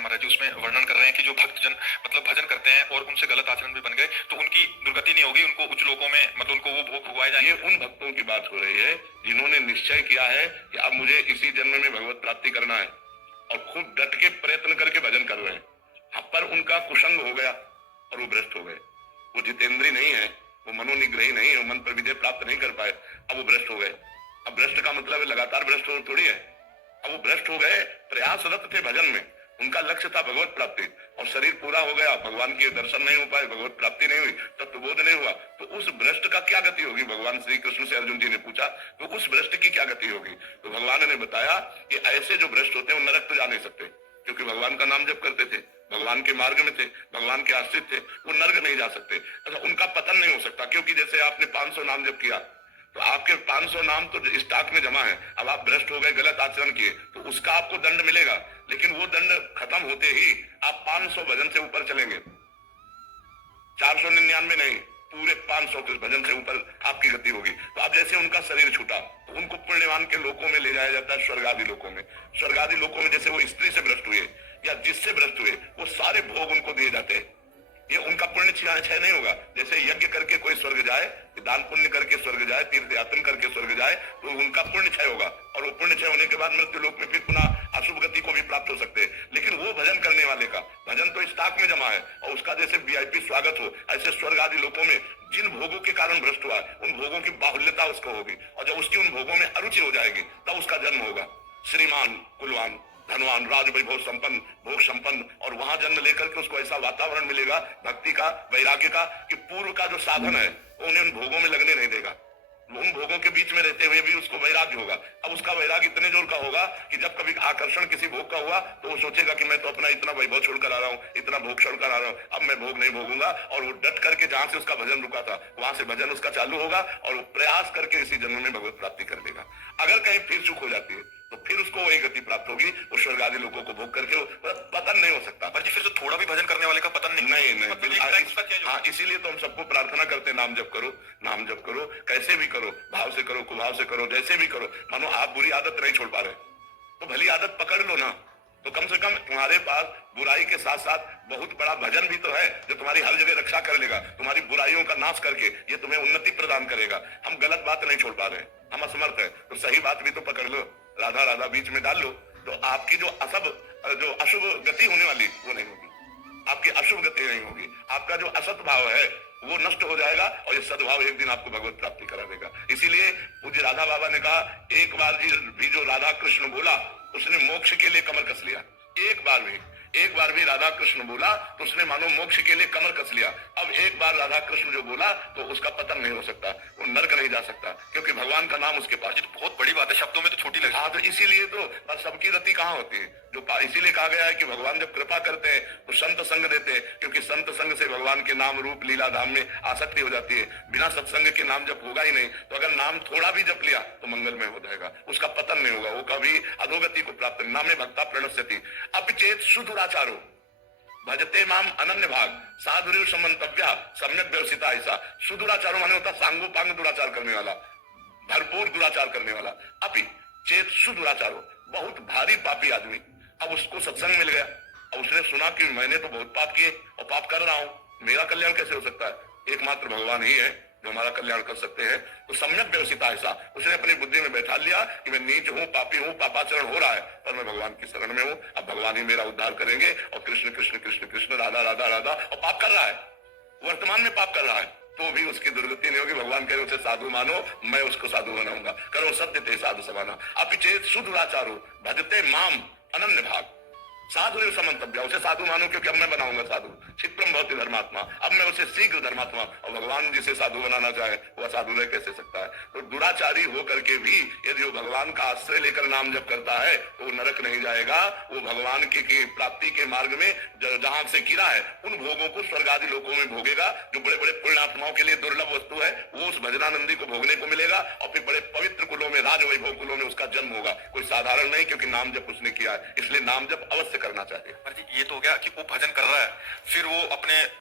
हैं महाराज जी, उसमें वर्णन कर रहे हैं कि जो भक्तजन मतलब भजन करते हैं और उनसे गलत आचरण भी बन गए तो उनकी दुर्गति नहीं होगी, उनको उच्च लोकों में मतलब उनको वो भोग भुगवाए जाएंगे। ये उन भक्तों की बात हो रही है जिन्होंने निश्चय किया है कि अब मुझे इसी जन्म में भगवत प्राप्ति करना है और खूब डट के प्रयत्न करके भजन कर रहे हैं। हाँ, पर उनका कुसंग हो गया और वो भ्रष्ट हो गए। वो जितेंद्री नहीं है, वो मनोनिग्रही नहीं है, वो मन पर विजय प्राप्त नहीं कर पाए, अब वो भ्रष्ट हो गए। अब भ्रष्ट का मतलब लगातार भ्रष्ट हो थोड़ी है। अब वो भ्रष्ट हो गए, प्रयासरत थे भजन में, उनका लक्ष्य था भगवत प्राप्ति और शरीर पूरा हो गया, भगवान के दर्शन नहीं हो पाए, भगवत प्राप्ति नहीं हुई, तत्वबोध नहीं हुआ, तो उस भ्रष्ट का क्या गति होगी? भगवान श्री कृष्ण से अर्जुन जी ने पूछा तो उस भ्रष्ट की क्या गति होगी? तो भगवान ने बताया कि ऐसे जो भ्रष्ट होते हैं वो नरक तो जा नहीं सकते, क्योंकि भगवान का नाम जप करते थे, भगवान के मार्ग में थे, भगवान के आश्रित थे, वो नर्क नहीं जा सकते। अच्छा, उनका पतन नहीं हो सकता, क्योंकि जैसे आपने 500 नाम जप किया तो आपके 500 नाम तो स्टॉक में जमा है, अब आप भ्रष्ट हो गए, गलत आचरण किए, तो उसका आपको दंड मिलेगा, लेकिन वो दंड खत्म होते ही आप 500 भजन से ऊपर चलेंगे, 499 नहीं, पूरे 500 के भजन से ऊपर आपकी गति होगी। तो अब जैसे उनका शरीर छूटा तो उनको पुण्यवान के लोकों में ले जाया जाता है, स्वर्ग आदि लोकों में। स्वर्ग आदि लोकों में जैसे वो स्त्री से भ्रष्ट हुए या जिससे भ्रष्ट हुए, वो सारे भोग उनको दिए जाते हैं। ये उनका पुण्य क्षय नहीं होगा। जैसे यज्ञ करके कोई स्वर्ग जाए, दान पुण्य करके स्वर्ग जाए, तीर्थ यात्रा करके स्वर्ग जाए, तो उनका पुण्य क्षय होगा और वो पुण्य क्षय होने के बाद मृत्यु लोक में फिर पुनः अशुभ गति को भी प्राप्त हो सकते हैं। लेकिन वो भजन करने वाले का भजन तो स्टॉक में जमा है और उसका जैसे वीआईपी स्वागत हो, ऐसे स्वर्ग आदि लोकों में जिन भोगों के कारण भ्रष्ट हुआ है उन भोगों की बाहुल्यता उसको होगी, और जब उसकी उन भोगों में अरुचि हो जाएगी तब उसका जन्म होगा श्रीमान, कुलवान, धनवान, राज वैभव संपन्न, भोग संपन्न, और वहां जन्म लेकर के उसको ऐसा वातावरण मिलेगा भक्ति का, वैराग्य का, कि पूर्व का जो साधन है वो उन्हें उन भोगों में लगने नहीं देगा। उन भोगों के बीच में रहते हुए भी उसको वैराग्य होगा। अब उसका वैराग्य इतने जोर का होगा कि जब कभी आकर्षण किसी भोग का हुआ तो वो सोचेगा कि मैं तो अपना इतना वैभव छोड़कर आ रहा हूँ, इतना भोग छोड़कर आ रहा हूँ, अब मैं भोग नहीं भोगूंगा, और वो डट करके जहां से उसका भजन रुका था वहां से भजन उसका चालू होगा और वो प्रयास करके इसी जन्म में भगवत प्राप्ति कर देगा। अगर कहीं फिर चूक हो जाती है तो फिर उसको वही गति प्राप्त होगी, वो स्वर्ग आदि लोगों को भोग करके पतन नहीं हो सकता। पर जी फिर तो थोड़ा भी भजन करने वाले का पतन नहीं हाँ, इसीलिए तो हम सबको प्रार्थना करते हैं, नाम जप करो, नाम जप करो, कैसे भी करो, भाव से करो, कुभाव से करो, जैसे भी करो। मानो आप बुरी आदत नहीं छोड़ पा रहे तो भली आदत पकड़ लो ना, तो कम से कम तुम्हारे पास बुराई के साथ साथ बहुत बड़ा भजन भी तो है जो तुम्हारी हर जगह रक्षा कर लेगा, तुम्हारी बुराइयों का नाश करके ये तुम्हें उन्नति प्रदान करेगा। हम गलत बात नहीं छोड़ पा रहे, हम असमर्थ है, तो सही बात भी तो पकड़ लो, राधा राधा बीच में डाल लो, तो आपकी जो अशुभ गति होने वाली वो नहीं होगी, आपकी अशुभ गति नहीं होगी, आपका जो असत भाव है वो नष्ट हो जाएगा और ये सद्भाव एक दिन आपको भगवत प्राप्ति करा देगा। इसीलिए पूज्य राधा बाबा ने कहा, एक बार भी जो राधा कृष्ण बोला उसने मोक्ष के लिए कमर कस लिया। एक बार भी राधा कृष्ण बोला तो उसने मानो मोक्ष के लिए कमर कस लिया। अब एक बार राधा कृष्ण जो बोला तो उसका पतन नहीं हो सकता, वो नरक नहीं जा सकता, क्योंकि भगवान का नाम उसके पास। ये तो बहुत बड़ी बात है, शब्दों में तो छोटी लगी। हाँ, तो इसीलिए तो सबकी रति कहाँ होती है, जो इसीलिए कहा गया है कि भगवान जब कृपा करते हैं तो संत संग देते हैं, क्योंकि संत संग से भगवान के नाम रूप लीला धाम में आसक्ति हो जाती है। बिना सत्संग के नाम जप होगा ही नहीं, तो अगर नाम थोड़ा भी जप लिया तो मंगलमय हो जाएगा, उसका पतन नहीं होगा, वो कभी अधोगति को प्राप्त नहीं। नामे भक्ता प्रणश्यति अपिचेत सुदुराचारो भजते माम अनन्य भाग साधुरेव समंतव्या सम्यक व्यवसिता। ऐसा सुदुराचारो माने होता सांगो पांग दुराचार करने वाला, भरपूर दुराचार करने वाला। अपि चेत सुदुराचारो, बहुत भारी पापी आदमी, अब उसको सत्संग मिल गया और उसने सुना कि मैंने तो बहुत पाप किए और पाप कर रहा हूं, मेरा कल्याण कैसे हो सकता है? एकमात्र भगवान ही है जो हमारा कल्याण कर सकते हैं। तो सम्यक व्यवसिता ऐसा उसने अपनी बुद्धि में बैठा लिया कि मैं नीच हूं, पापी हूं, पापाचरण हो रहा है, पर मैं भगवान की शरण में हूं, अब भगवान ही मेरा उद्धार करेंगे। और कृष्ण कृष्ण कृष्ण कृष्ण राधा राधा राधा, और पाप कर रहा है, वर्तमान में पाप कर रहा है, तो भी उसकी दुर्गति नहीं होगी। भगवान कह रहे उसे साधु मानो, मैं उसको साधु बनाऊंगा। करो सत्य ते साधु समाना अपिचेत सुदुराचारो भजते माम अनन्य भाग साधु समंतव्या, उसे साधु मानो, क्योंकि अब मैं बनाऊंगा साधु। क्षिप्रम भवति धर्मात्मा, अब मैं उसे शीघ्र धर्मात्मा, और भगवान जिसे साधु बनाना चाहे वह साधु रह कैसे सकता है? तो दुराचारी होकर के भी यदि वो भगवान का आश्रय लेकर नाम जप करता है तो वो नरक नहीं जाएगा, वो भगवान की प्राप्ति के मार्ग में जहां से गिरा है उन भोगों को स्वर्ग आदि लोकों में भोगेगा। जो बड़े बड़े पुण्यात्माओं के लिए दुर्लभ वस्तु है वो उस भजनानंदी को भोगने को मिलेगा, और फिर बड़े पवित्र कुलों में, राज वैभव कुलों में उसका जन्म होगा। कोई साधारण नहीं, क्योंकि नाम जप उसने किया है, इसलिए नाम जप अवश्य करना चाहिए। ये तो हो गया कि वो भजन कर रहा है, फिर वो अपने